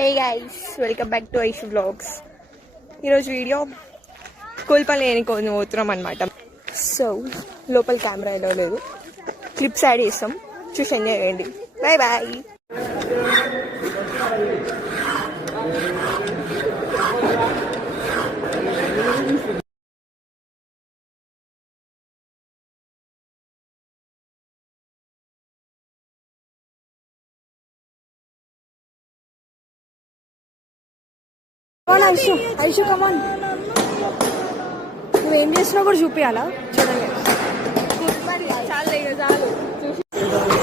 Hey guys, welcome back to Aishu వ్లాగ్స్. ఈరోజు video school పని లేని కొన్ని పోతున్నాం అనమాట. సో లోపల కెమెరా ఎలా లేదు, క్లిప్స్ యాడ్ చేస్తాం, చూసి ఎంజాయ్ చేయండి. Bye bye. Aishu Aishu come on, నువ్వేం చేసినా కూడా చూపించాలా? చూడండి, చాలు చాలు.